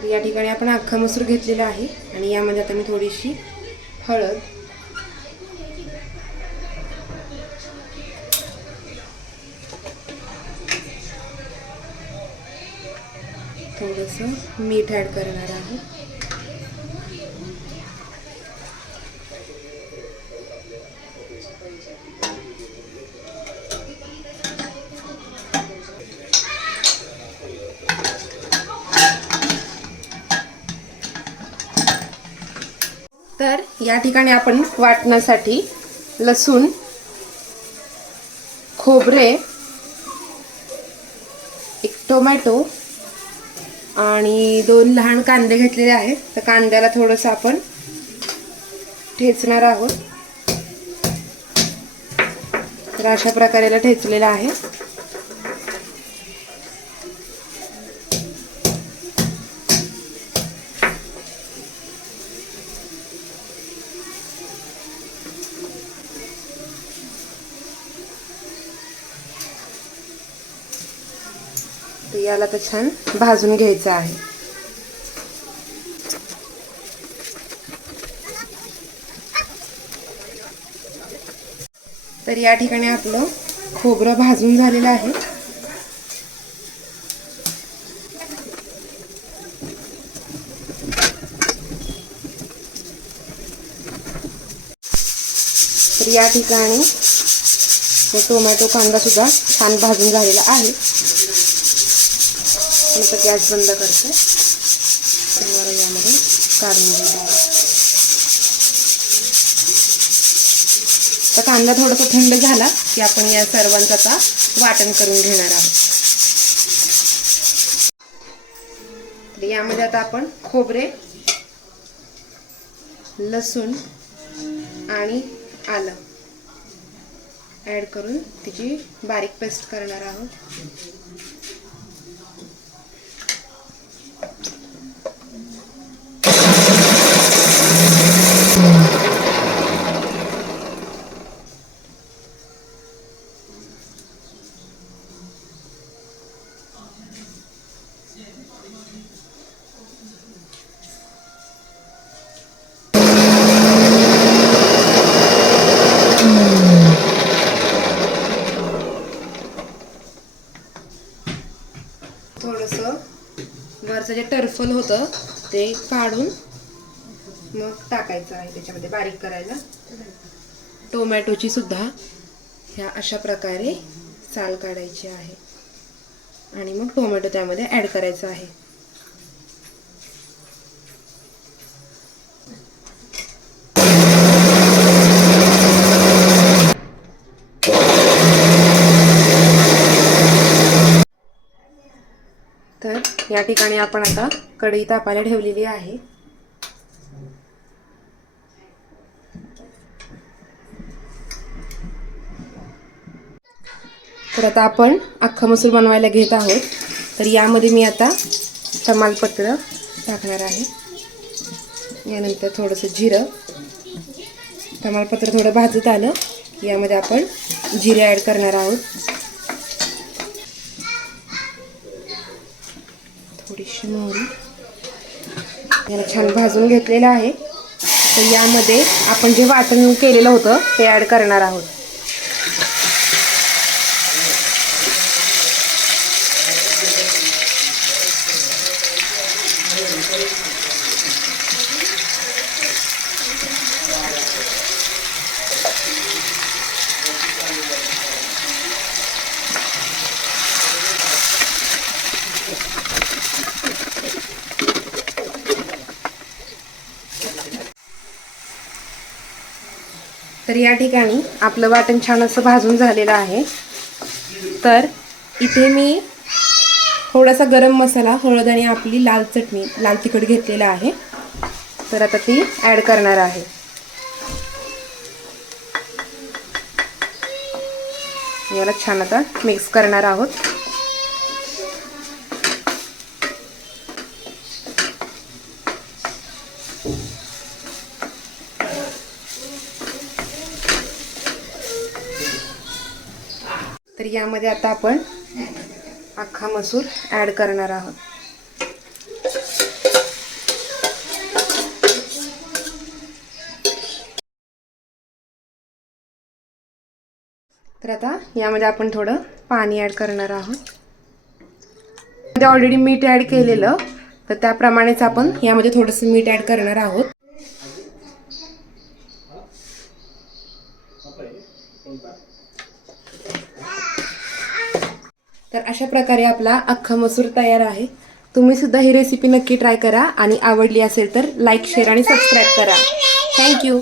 तर या ठिकाणी आपण अख्खा मसूर घेतलेला आहे आणि यामध्ये आता मी थोडीशी हळद, थोडंसं मीठ ॲड करणार आहे. तर या ठिकाणी आपण वाटण्यासाठी लसूण, खोबरे, एक टोमॅटो आणि 2 लहान कांदे घेतलेले आहेत. तर कांद्याला थोडंसं आपण ठेचणार आहोत. तर अशा प्रकारे ठेचलेला आहे. तर याला तर छान भाजून घ्यायचं आहे. तर या ठिकाणी आपलं खोबरं भाजून झालेलं आहे. तर या ठिकाणी टोमॅटो कांदा सुद्धा छान भाजून झालेला आहे. आता गॅस बंद करते. यामध्ये काढून घेत आहे. तर कांदा थोडासा थंड झाला की आपण या सर्वांचं आता वाटण करून घेणार आहोत. तर यामध्ये आता आपण खोबरे, लसूण आणि आलं ॲड करून त्याची बारीक पेस्ट करणार आहोत. थोडंसं वरचं जे टरफल होतं ते काढून मग टाकायचं आहे त्याच्यामध्ये बारीक करायला. टोमॅटोची सुद्धा ह्या अशा प्रकारे साल काढायची आहे आणि मग टोमॅटो त्यामध्ये ॲड करायचा आहे. तर या ठिकाणी आपण आता कढई तापायला ठेवलेली आहे. तर आता आपण अख्खा मसूर बनवायला घेत आहोत. तर यामध्ये मी आता तमालपत्र टाकणार आहे. यानंतर थोडंसं जिरं. तमालपत्र थोडं भाजत आलं यामध्ये आपण जिरे ॲड करणार आहोत. थोडीशी मोहरी. याला छान भाजून घेतलेलं आहे. तर यामध्ये आपण जे वाटण केलेलं होतं ते ॲड करणार आहोत. तर या ठिकाणी आपलं वाटण छान असं भाजून झालेलं आहे. तर इथे मी थोडासा गरम मसाला, हळद आणि आपली लाल चटणी, लाल तिखट घेतलेला आहे. तर आता ती ॲड करणार आहे. याला छान आता मिक्स करणार आहोत. तर यामध्ये आता आपण अख्खा मसूर ॲड करणार आहोत. तर आता यामध्ये आपण थोडं पाणी ॲड करणार आहोत. ऑलरेडी मीठ ॲड केलेलं, तर त्याप्रमाणेच आपण यामध्ये थोडंसं मीठ ॲड करणार आहोत. तर अशा प्रकारे आपला अख्खा मसूर तयार आहे. तुम्ही सुद्धा ही रेसिपी नक्की ट्राय करा आणि आवडली असेल तर लाईक, शेअर आणि सबस्क्राईब करा. थँक्यू.